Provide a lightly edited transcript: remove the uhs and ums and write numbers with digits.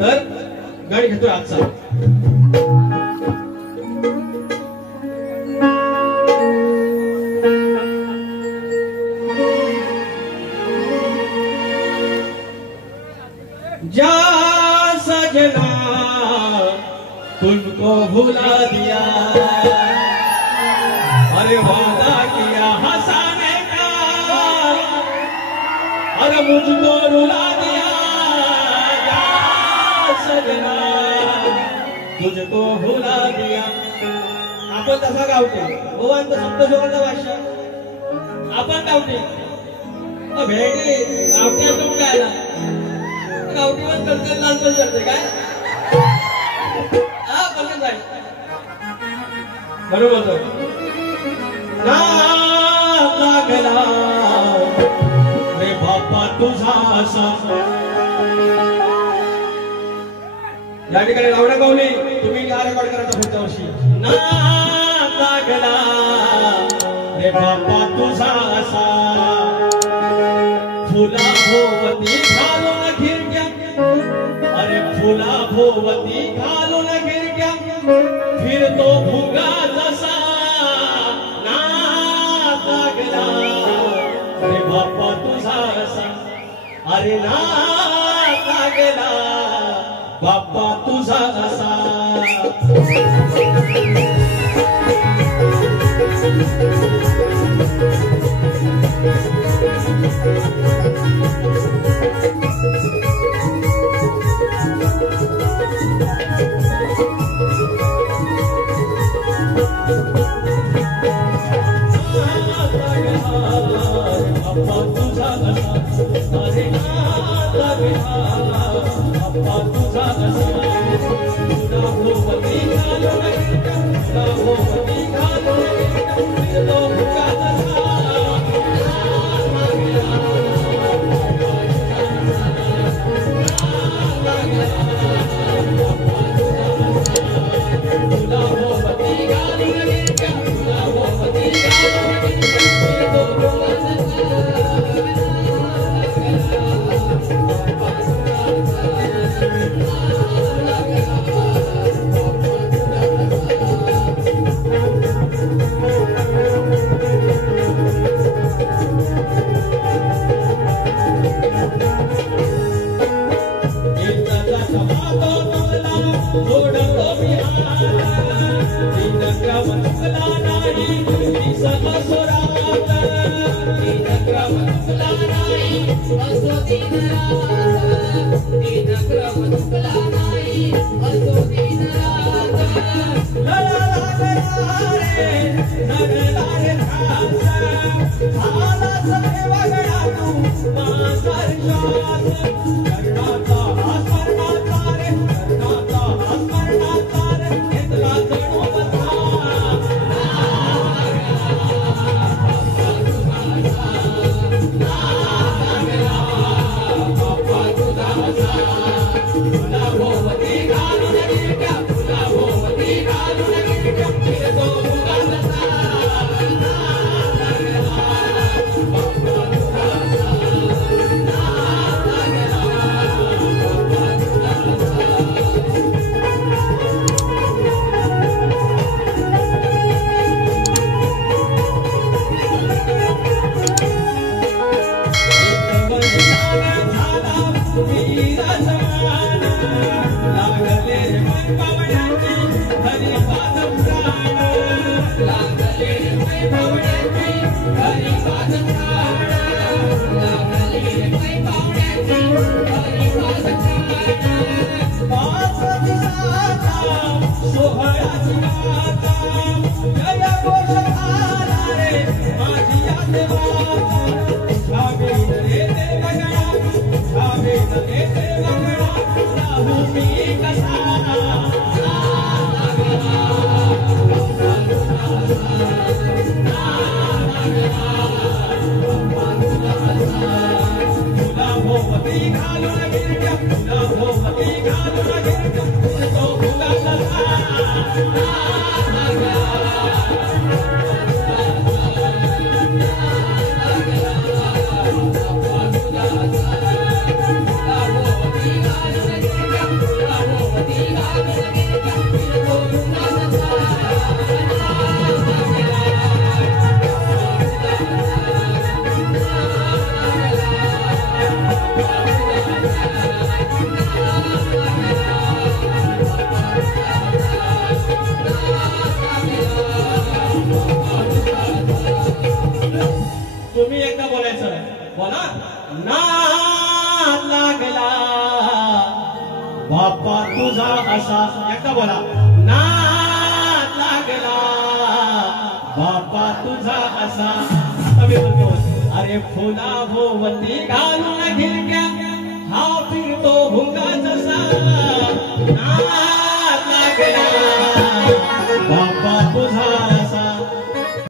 तर गण घेतोय आजचा जा सजना तुमको भुला दिया अरे वादा किया हंसाने का अरे मुझको रुला दिया जा सजना तुझको भुला दिया। आपण तसा गावते भगवान सप्तस्वराचा भाषा आपण गावते भेटे गावट्याचं काय गावठी पण करते लहानपण करते काय हा बघत जाईल बरोबर लागला रे बापा तुझा असा या ठिकाणी लावण्या गावली तुम्ही या रेकॉर्ड करायचा पुढच्या वर्षी लागला रे बापा तुझा असा फुला भोवती घालून खिडक्या अरे फुला भोवती घालून खिडक्या फिरतो फुगा जसा नाद लागला रे बाप्पा तुझा असा अरे नाद लागला बाप्पा तुझा असा। Love me. बापा तुझा असा एकदा बोला नाद लागला बापा तुझा असा आम्ही म्हणतो अरे फुला भोवती घालून घिरक्या हा फिरतो भुंगा जसा नाद लागला बापा तुझा असा